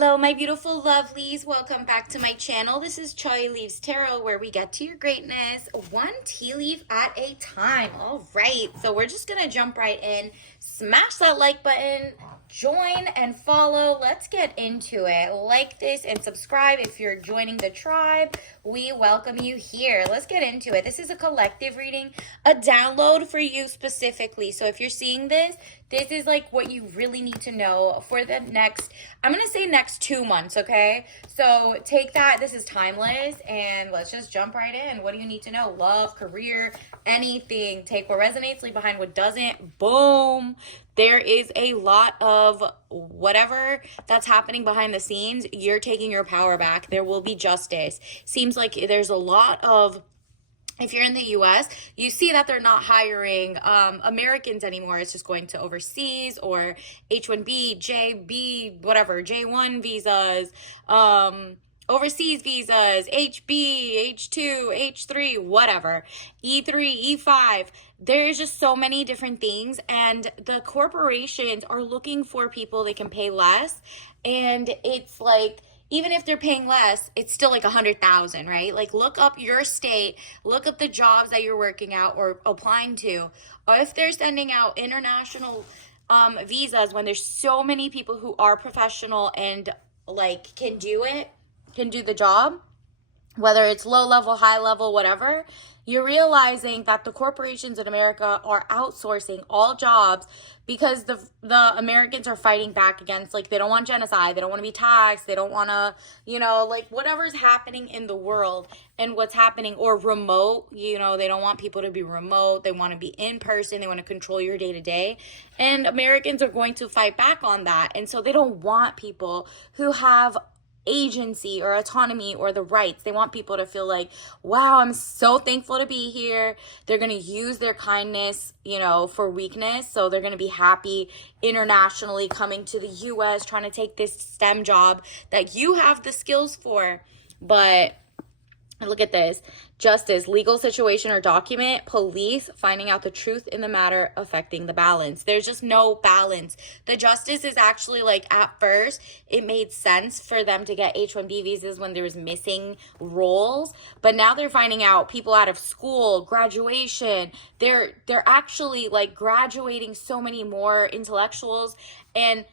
Hello, my beautiful lovelies. Welcome back to my channel. This is Choi Leaves Tarot, where we get to your greatness one tea leaf at a time. All right, so we're just going to jump right in. Smash that like button, join and follow. Let's get into it. Like this and subscribe if you're joining the tribe. We welcome you here. Let's get into it. This is a collective reading, a download for you specifically. So if you're seeing this, this is like what you really need to know for the next, I'm going to say next 2 months, okay? So take that. This is timeless, and let's just jump right in. What do you need to know? Love, career, anything. Take what resonates, leave behind what doesn't. Boom. There is a lot of whatever that's happening behind the scenes. You're taking your power back. There will be justice. Seems like there's a lot of, if you're in the US, you see that they're not hiring Americans anymore. It's just going to overseas or H-1B, JB, whatever, J-1 visas, overseas visas, HB, H-2, H-3, whatever, E-3, E-5. There's just so many different things, and the corporations are looking for people they can pay less, and it's like, even if they're paying less, it's still like 100,000, right? Like, look up your state, look up the jobs that you're working at or applying to, or if they're sending out international visas when there's so many people who are professional and like can do it, can do the job, whether it's low level, high level, whatever. You're realizing that the corporations in America are outsourcing all jobs because the Americans are fighting back against, like, they don't want genocide, they don't want to be taxed, they don't want to, like, whatever's happening in the world and what's happening, or remote, they don't want people to be remote, they want to be in person, they want to control your day to day, and Americans are going to fight back on that. And so they don't want people who have agency or autonomy or the rights. They want people to feel like, wow, I'm so thankful to be here. They're going to use their kindness, for weakness. So they're going to be happy internationally coming to the US, trying to take this STEM job that you have the skills for. But look at this. Justice, legal situation or document, police, finding out the truth in the matter affecting the balance. There's just no balance. The justice is actually, like, at first, it made sense for them to get H-1B visas when there was missing roles, but now they're finding out people out of school, graduation, they're actually, like, graduating so many more intellectuals, and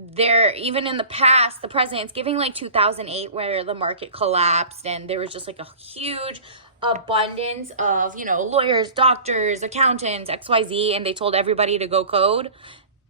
there, even in the past, the president's giving like 2008 where the market collapsed and there was just like a huge abundance of, lawyers, doctors, accountants, XYZ, and they told everybody to go code.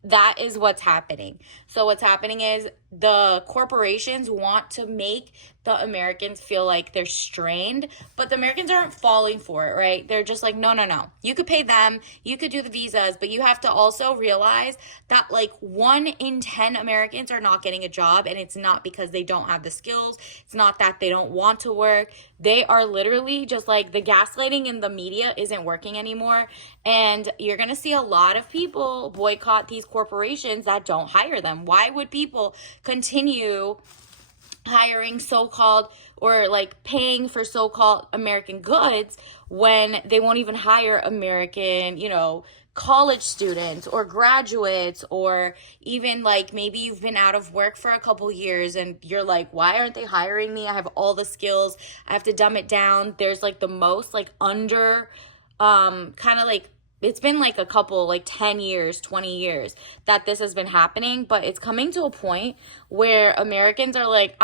That is what's happening. So what's happening is the corporations want to make the Americans feel like they're strained, but the Americans aren't falling for it, right? They're just like, no. You could pay them, you could do the visas, but you have to also realize that like 1 in 10 Americans are not getting a job, and it's not because they don't have the skills. It's not that they don't want to work. They are literally just like, the gaslighting in the media isn't working anymore, and you're going to see a lot of people boycott these corporations that don't hire them. Why would people continue hiring so-called, or like paying for so-called American goods when they won't even hire American, college students or graduates, or even like maybe you've been out of work for a couple years and you're like, why aren't they hiring me? I have all the skills. I have to dumb it down. There's like the most like under kind of like, it's been like a couple, like 10 years, 20 years that this has been happening, but it's coming to a point where Americans are like,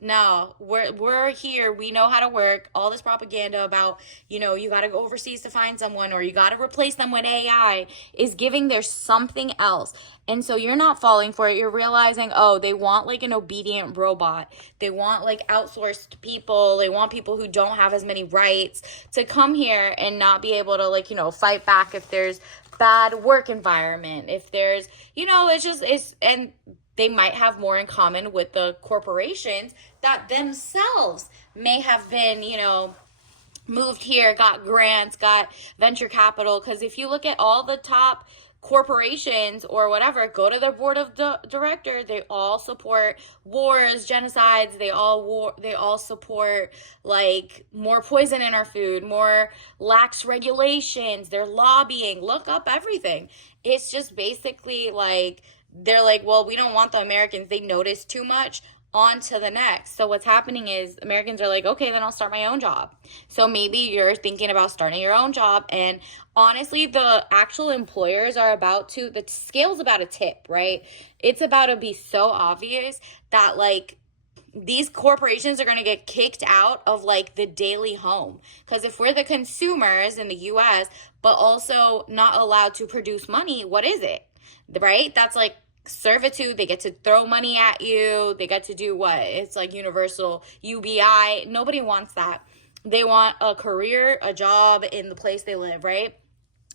no, we're here. We know how to work. All this propaganda about, you got to go overseas to find someone, or you got to replace them with AI, is giving there's something else. And so you're not falling for it. You're realizing, oh, they want like an obedient robot. They want like outsourced people. They want people who don't have as many rights to come here and not be able to like, fight back if there's bad work environment. If there's, and they might have more in common with the corporations that themselves may have been, moved here, got grants, got venture capital. Because if you look at all the top corporations or whatever, go to their board of directors, they all support wars, genocides, they all support like more poison in our food, more lax regulations, they're lobbying. Look up everything. It's just basically like they're like, well, we don't want the Americans. They notice too much. On to the next. So what's happening is Americans are like, okay, then I'll start my own job. So maybe you're thinking about starting your own job, and honestly, the actual employers are about to, the scale's about to tip, right? It's about to be so obvious that like these corporations are going to get kicked out of like the daily home. Because if we're the consumers in the US, but also not allowed to produce money, what is it? Right? That's like servitude. They get to throw money at you. They get to do what? It's like universal UBI. Nobody wants that. They want a career, a job in the place they live, right?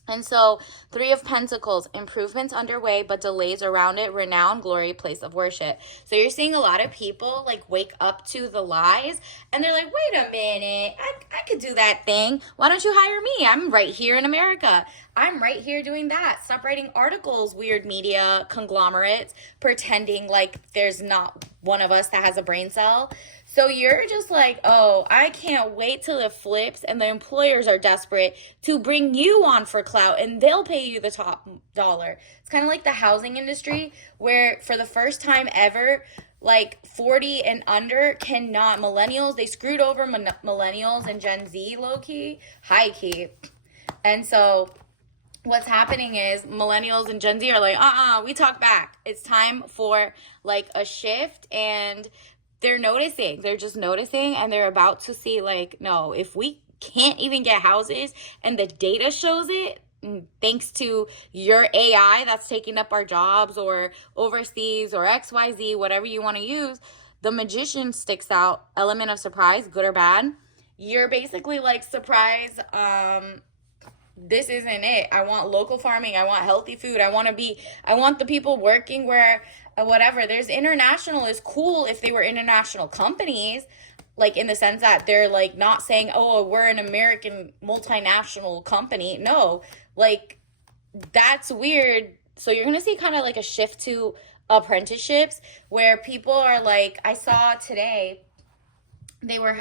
And so, Three of Pentacles, improvements underway, but delays around it, renown, glory, place of worship. So you're seeing a lot of people like wake up to the lies, and they're like, wait a minute, I could do that thing. Why don't you hire me? I'm right here in America. I'm right here doing that. Stop writing articles, weird media conglomerates, pretending like there's not one of us that has a brain cell. So you're just like, oh, I can't wait till it flips and the employers are desperate to bring you on for clout and they'll pay you the top dollar. It's kind of like the housing industry where for the first time ever, like 40 and under cannot, millennials, they screwed over millennials and Gen Z low key, high key. And so what's happening is millennials and Gen Z are like, we talk back. It's time for like a shift, and they're noticing. They're just noticing, and they're about to see like, no, if we can't even get houses and the data shows it, thanks to your AI that's taking up our jobs or overseas or XYZ, whatever you want to use, the magician sticks out, element of surprise, good or bad. You're basically like, surprise, this isn't it. I want local farming. I want healthy food. I want the people working where, whatever. There's international is cool if they were international companies, like in the sense that they're like not saying, oh, we're an American multinational company. No, like that's weird. So you're going to see kind of like a shift to apprenticeships where people are like, I saw today, they were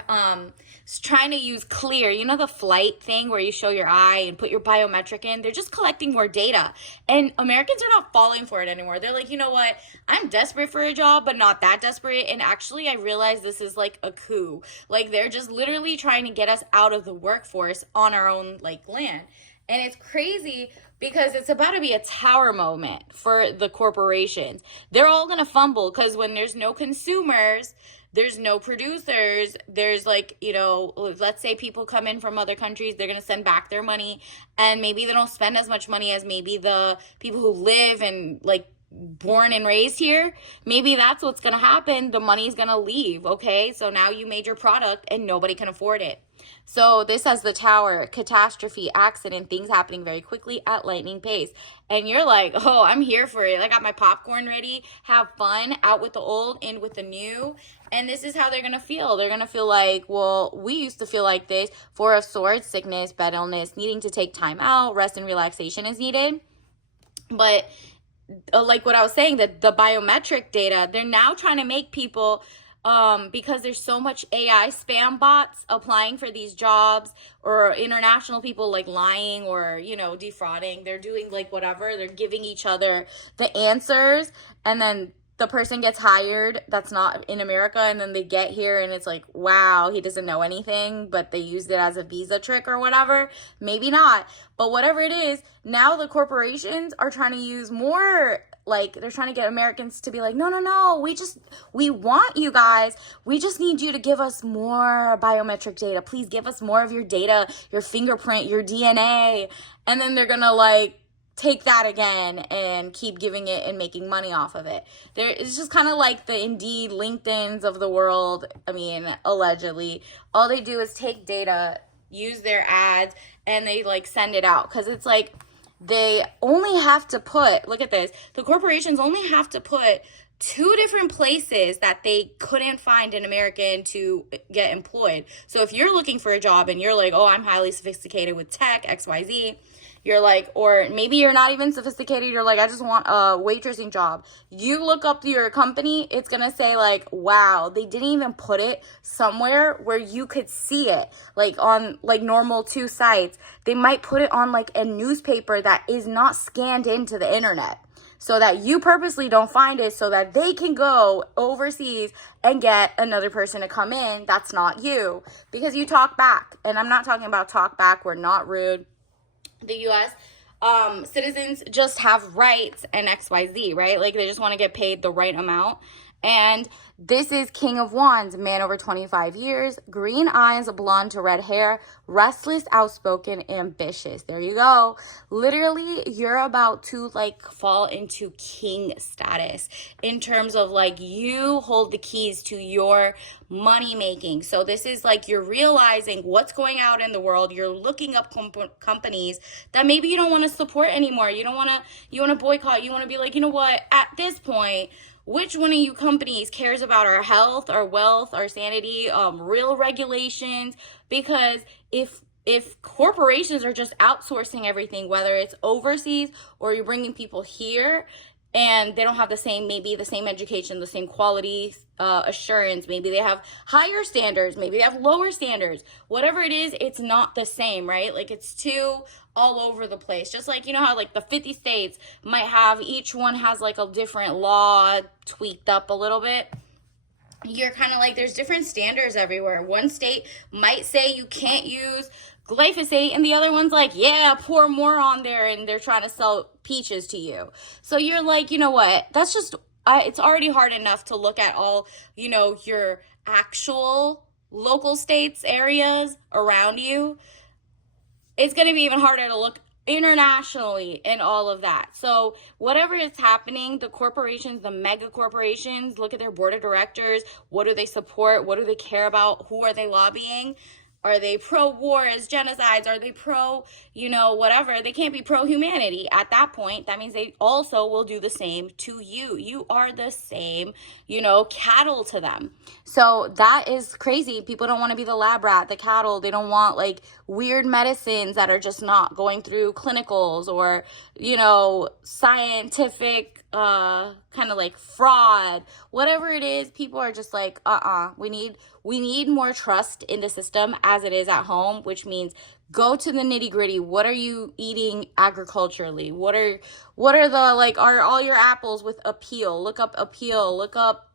trying to use Clear, you know, the flight thing where you show your eye and put your biometric in. They're just collecting more data, and Americans are not falling for it anymore. They're like, you know what, I'm desperate for a job, but not that desperate. And actually I realize this is like a coup. Like they're just literally trying to get us out of the workforce on our own like land. And it's crazy because it's about to be a tower moment for the corporations. They're all going to fumble because when there's no consumers, there's no producers, there's like, you know, let's say people come in from other countries, they're going to send back their money, and maybe they don't spend as much money as maybe the people who live and like born and raised here. Maybe that's what's going to happen. The money's going to leave. Okay. So now you made your product and nobody can afford it. So this has the tower, catastrophe, accident, things happening very quickly at lightning pace. And you're like, oh, I'm here for it. I got my popcorn ready. Have fun. Out with the old, in with the new. And this is how they're going to feel. They're going to feel like, well, we used to feel like this. Four of Swords, sickness, bed illness, needing to take time out, rest and relaxation is needed. But like what I was saying, that the biometric data, they're now trying to make people, because there's so much AI spam bots applying for these jobs, or international people like lying or, you know, defrauding. They're doing like whatever. They're giving each other the answers, and then the person gets hired that's not in America, and then they get here and it's like, wow, he doesn't know anything, but they used it as a visa trick or whatever. Maybe not, but whatever it is, now the corporations are trying to use more, like they're trying to get Americans to be like, no, we want you guys. We just need you to give us more biometric data. Please give us more of your data, your fingerprint, your DNA. And then they're gonna like take that again and keep giving it and making money off of it. It's just kind of like the Indeed, LinkedIn's of the world. I mean, allegedly, all they do is take data, use their ads, and they like send it out. Because it's like they only have to put, look at this, the corporations only have to put 2 different places that they couldn't find an American to get employed. So if you're looking for a job and you're like, oh, I'm highly sophisticated with tech, XYZ, you're like, or maybe you're not even sophisticated, you're like, I just want a waitressing job. You look up your company, it's gonna say like, wow, they didn't even put it somewhere where you could see it, like on like normal 2 sites. They might put it on like a newspaper that is not scanned into the internet. so that you purposely don't find it so that they can go overseas and get another person to come in that's not you because you talk back. And I'm not talking about talk back. We're not rude. The U.S. Citizens just have rights and XYZ, right? Like they just want to get paid the right amount. And this is King of Wands, man over 25 years, green eyes, blonde to red hair, restless, outspoken, ambitious. There you go. Literally, you're about to like fall into king status in terms of like you hold the keys to your money making. So this is like you're realizing what's going out in the world. You're looking up companies that maybe you don't want to support anymore. You want to boycott. You want to be like, you know what, at this point, which one of you companies cares about our health, our wealth, our sanity, real regulations? Because if corporations are just outsourcing everything, whether it's overseas or you're bringing people here and they don't have the same education, the same quality assurance, maybe they have higher standards, maybe they have lower standards, whatever it is, it's not the same, right? Like it's too all over the place. Just like, you know how like the 50 states might have, each one has like a different law tweaked up a little bit. You're kind of like, there's different standards everywhere. One state might say you can't use glyphosate and the other one's like, yeah, pour more on there, and they're trying to sell peaches to you. So you're like, you know what, that's just it's already hard enough to look at all, you know, your actual local states, areas around you. It's going to be even harder to look internationally and all of that. So whatever is happening, the corporations, the mega corporations, look at their board of directors. What do they support? What do they care about? Who are they lobbying? Are they pro-wars, genocides? Are they pro, you know, whatever? They can't be pro-humanity at that point. That means they also will do the same to you. You are the same, you know, cattle to them. So that is crazy. People don't want to be the lab rat, the cattle. They don't want like weird medicines that are just not going through clinicals or, you know, scientific kind of like fraud, whatever it is. People are just like, we need more trust in the system as it is at home, which means go to the nitty gritty. What are you eating agriculturally? What are the, like, are all your apples with Appeal? Look up Appeal, look up,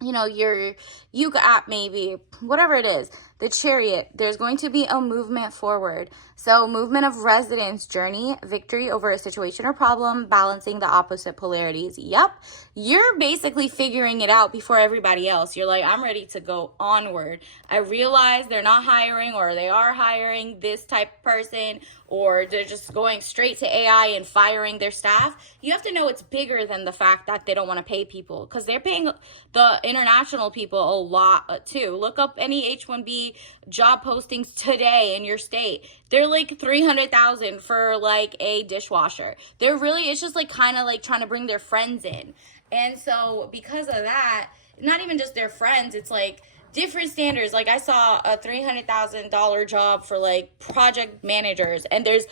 you know, your Yuka app, maybe, whatever it is. The Chariot, there's going to be a movement forward. So movement of residence, journey, victory over a situation or problem, balancing the opposite polarities. Yep, you're basically figuring it out before everybody else. You're like, I'm ready to go onward. I realize they're not hiring, or they are hiring this type of person, or they're just going straight to AI and firing their staff. You have to know it's bigger than the fact that they don't want to pay people, because they're paying the international people a lot too. Look up any H-1B job postings today in your state. They're like $300,000 for like a dishwasher. They're really, it's just like kind of like trying to bring their friends in. And so because of that, not even just their friends, it's like different standards. Like I saw a $300,000 job for like project managers, and there's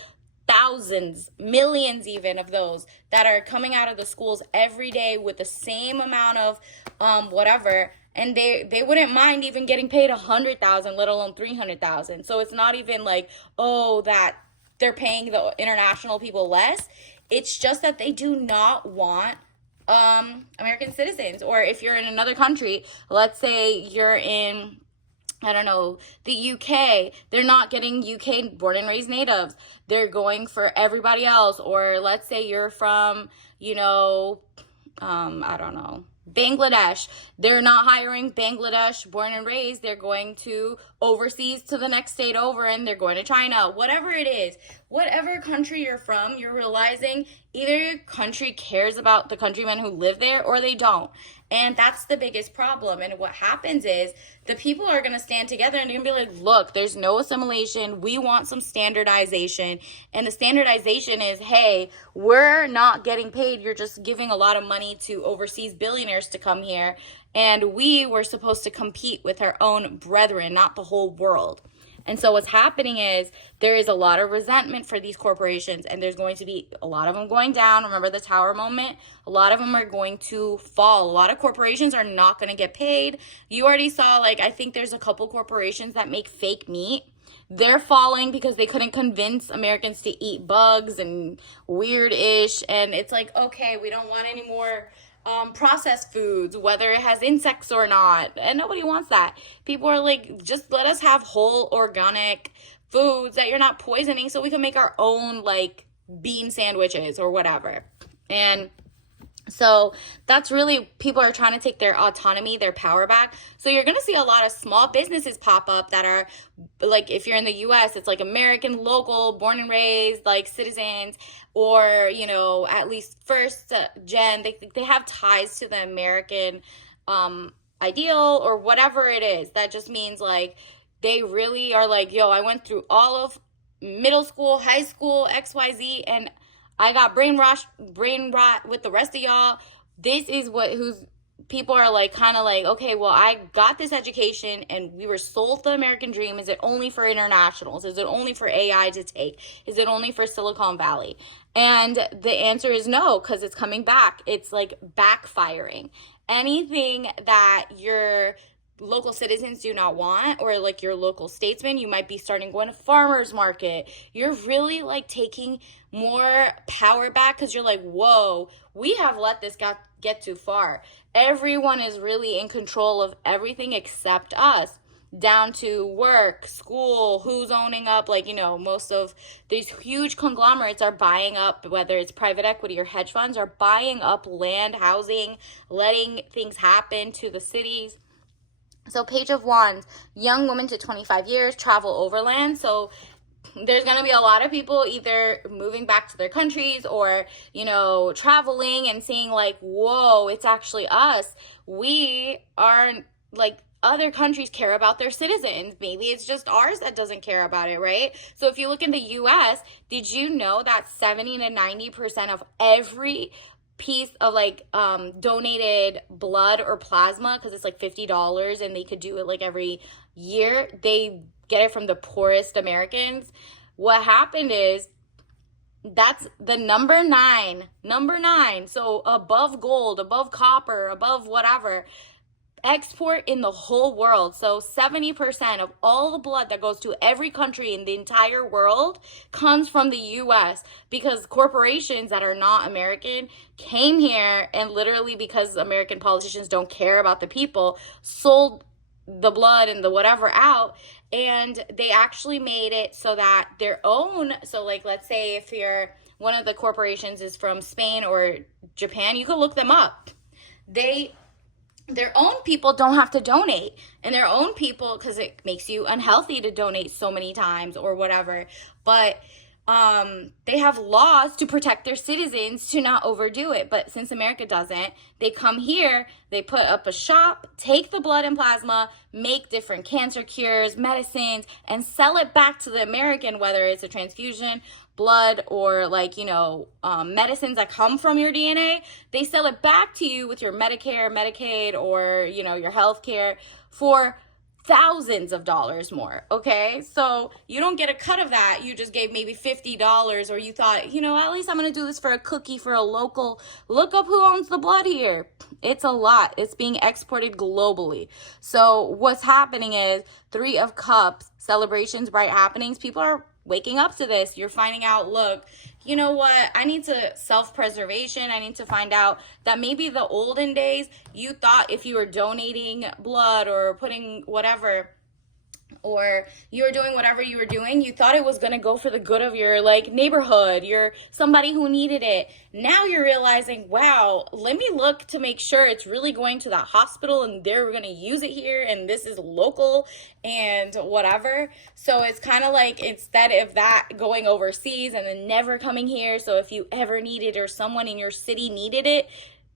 thousands, millions even of those that are coming out of the schools every day with the same amount of whatever, and they wouldn't mind even getting paid $100,000, let alone $300,000. So it's not even like, oh, that they're paying the international people less. It's just that they do not want American citizens. Or if you're in another country, let's say you're in, I don't know, the UK, they're not getting UK born and raised natives. They're going for everybody else. Or let's say you're from, you know, I don't know, Bangladesh. They're not hiring Bangladesh born and raised. They're going to overseas to the next state over, and they're going to China. Whatever it is, whatever country you're from, you're realizing either your country cares about the countrymen who live there or they don't. And that's the biggest problem. And what happens is the people are going to stand together and they're going to be like, look, there's no assimilation. We want some standardization. And the standardization is, hey, we're not getting paid. You're just giving a lot of money to overseas billionaires to come here. And we were supposed to compete with our own brethren, not the whole world. And so what's happening is there is a lot of resentment for these corporations, and there's going to be a lot of them going down. Remember the tower moment? A lot of them are going to fall. A lot of corporations are not going to get paid. You already saw, like, I think there's a couple corporations that make fake meat. they're falling because they couldn't convince Americans to eat bugs and weird-ish. And it's like, okay, we don't want any more processed foods, whether it has insects or not. And nobody wants that. People are like, just let us have whole organic foods that you're not poisoning so we can make our own like bean sandwiches or whatever. And so that's really, people are trying to take their autonomy, their power back. So you're going to see a lot of small businesses pop up that are like, if you're in the US, it's like American, local, born and raised, like citizens, or, you know, at least first gen, they have ties to the American ideal or whatever it is. That just means like, they really are like, yo, I went through all of middle school, high school, XYZ, and I got brain rot with the rest of y'all. This is who's people are like, kind of like, okay, well, I got this education and we were sold the American dream. Is it only for internationals? Is it only for AI to take? Is it only for Silicon Valley? And the answer is no, because it's coming back. It's like backfiring. Anything that you're local citizens do not want, or like your local statesman, you might be starting going to farmers market. You're really like taking more power back because you're like, whoa, we have let this get too far. Everyone is really in control of everything except us, down to work, school, who's owning up. Like, you know, most of these huge conglomerates are buying up, whether it's private equity or hedge funds, are buying up land, housing, letting things happen to the cities. So Page of Wands, young woman to 25 years, travel overland. So there's going to be a lot of people either moving back to their countries or, you know, traveling and seeing like, whoa, it's actually us. We are like, other countries care about their citizens. Maybe it's just ours that doesn't care about it, right? So if you look in the US, did you know that 70 to 90% of every piece of like donated blood or plasma, because it's like $50 and they could do it like every year, they get it from the poorest Americans? What happened is, that's the number nine, so above gold, above copper, above whatever, export in the whole world. So 70% of all the blood that goes to every country in the entire world comes from the US, because corporations that are not American came here and literally, because American politicians don't care about the people, sold the blood and the whatever out, and they actually made it so that their own, so like let's say if you're one of the corporations is from Spain or Japan, you can look them up. Their own people don't have to donate, and their own people, because it makes you unhealthy to donate so many times or whatever, but they have laws to protect their citizens to not overdo it. But since America doesn't, they come here, they put up a shop, take the blood and plasma, make different cancer cures, medicines, and sell it back to the American, whether it's a transfusion, blood, or like, you know, medicines that come from your DNA. They sell it back to you with your Medicare, Medicaid, or, you know, your health care for thousands of dollars more. Okay, so you don't get a cut of that. You just gave maybe $50, or you thought, you know, at least I'm gonna do this for a cookie for a local. Look up who owns the blood here. It's a lot. It's being exported globally. So what's happening is Three of Cups, celebrations, bright happenings. People are waking up to this. You're finding out, look, you know what, I need to self-preservation. I need to find out that maybe the olden days, you thought if you were donating blood or putting whatever, or you were doing whatever you were doing, you thought it was going to go for the good of your like neighborhood, you're somebody who needed it. Now you're realizing, wow, let me look to make sure it's really going to the hospital and they're going to use it here and this is local and whatever. So it's kind of like, instead of that going overseas and then never coming here, so if you ever needed or someone in your city needed it,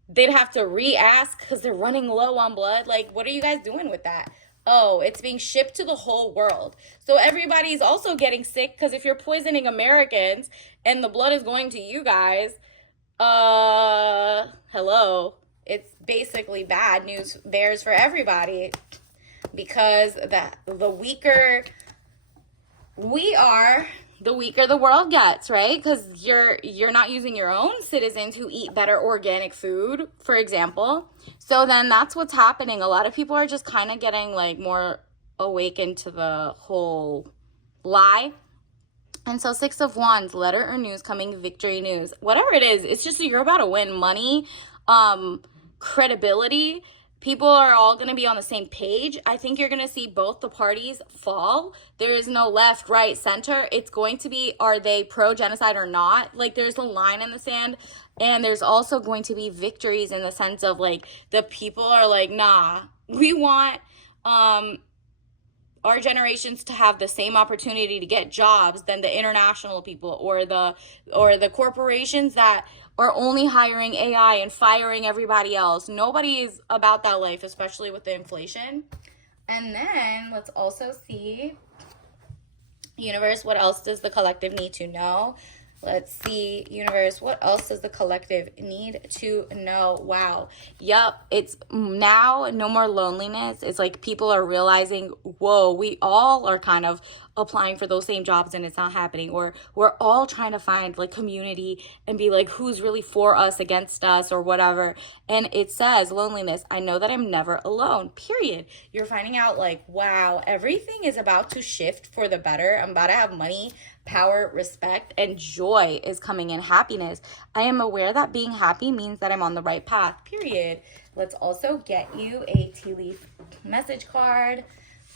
they'd have to re-ask because they're running low on blood. Like, what are you guys doing with that? Oh, it's being shipped to the whole world. So everybody's also getting sick, because if you're poisoning Americans and the blood is going to you guys, hello. It's basically bad news bears for everybody, because the weaker we are, the weaker the world gets, right? Because you're not using your own citizens who eat better organic food, for example. So then that's what's happening. A lot of people are just kind of getting like more awakened to the whole lie. And so Six of Wands, letter or news coming, victory news. Whatever it is, it's just you're about to win money, credibility. People are all going to be on the same page. I think you're going to see both the parties fall. There is no left, right, center. It's going to be, are they pro-genocide or not? Like, there's a line in the sand. And there's also going to be victories in the sense of, like, the people are like, nah, we want our generations to have the same opportunity to get jobs than the international people or the corporations that are only hiring AI and firing everybody else. Nobody is about that life, especially with the inflation. And then let's also see, universe, what else does the collective need to know? Let's see, universe, what else does the collective need to know? Wow. Yup, it's now no more loneliness. It's like people are realizing, whoa, we all are kind of applying for those same jobs and it's not happening. Or we're all trying to find like community and be like, who's really for us, against us, or whatever. And it says loneliness. I know that I'm never alone, period. You're finding out like, wow, everything is about to shift for the better. I'm about to have money, power, respect, and joy is coming in. Happiness. I am aware that being happy means that I'm on the right path, period. Let's also get you a tea leaf message card.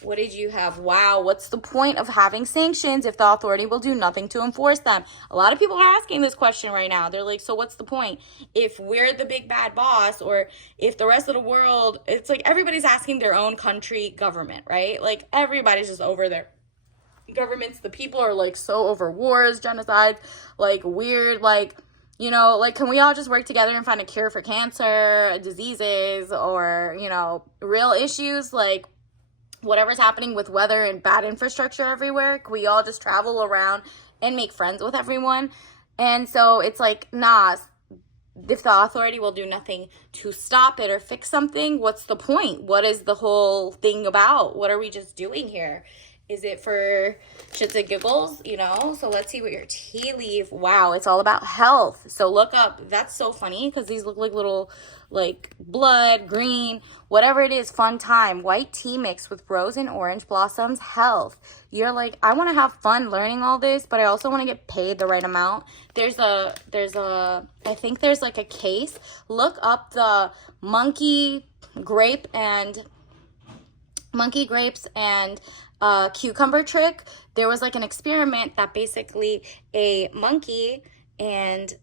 What did you have? Wow, what's the point of having sanctions if the authority will do nothing to enforce them? A lot of people are asking this question right now. They're like, so what's the point? If we're the big bad boss, or if the rest of the world, it's like everybody's asking their own country government, right? Like everybody's just over their governments. The people are like so over wars, genocides, like weird, like, you know, like, can we all just work together and find a cure for cancer, diseases, or, you know, real issues like whatever's happening with weather and bad infrastructure everywhere? Can we all just travel around and make friends with everyone? And so it's like, nah, if the authority will do nothing to stop it or fix something, what's the point? What is the whole thing about? What are we just doing here? Is it for shits and giggles, you know? So let's see what your tea leaf. Wow, it's all about health. So look up. That's so funny because these look like little, like, blood, green, whatever it is, fun time. White tea mix with rose and orange blossoms, health. You're like, I want to have fun learning all this, but I also want to get paid the right amount. I think there's like a case. Look up the monkey grapes and cucumber trick. There was like an experiment that basically a monkey was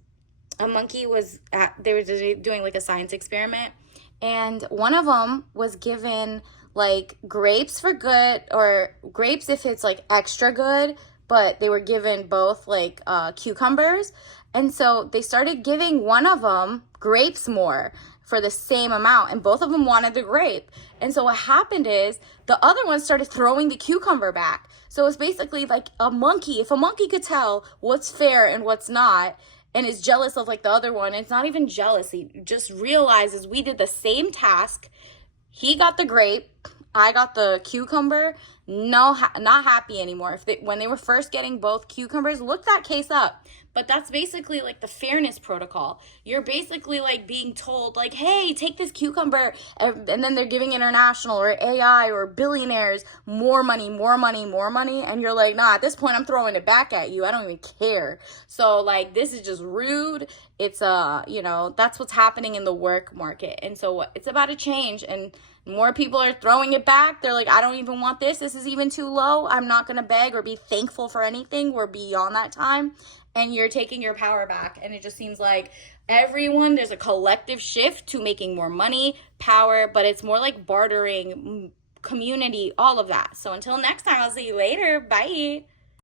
they were doing like a science experiment, and one of them was given like grapes for good, or grapes if it's like extra good, but they were given both like cucumbers. And so they started giving one of them grapes more for the same amount, and both of them wanted the grape. And so what happened is the other one started throwing the cucumber back. So it's basically like a monkey. If a monkey could tell what's fair and what's not, and is jealous of like the other one, it's not even jealousy, just realizes we did the same task. He got the grape, I got the cucumber. No, not happy anymore. When they were first getting both cucumbers, look that case up. But that's basically like the fairness protocol. You're basically like being told like, hey, take this cucumber, and then they're giving international or AI or billionaires more money. And you're like, nah, at this point I'm throwing it back at you. I don't even care. So like, this is just rude. It's that's what's happening in the work market. And so it's about to change, and more people are throwing it back. They're like, I don't even want this. This is even too low. I'm not going to beg or be thankful for anything. We're beyond that time. And you're taking your power back. And it just seems like there's a collective shift to making more money, power, but it's more like bartering, community, all of that. So until next time, I'll see you later. Bye.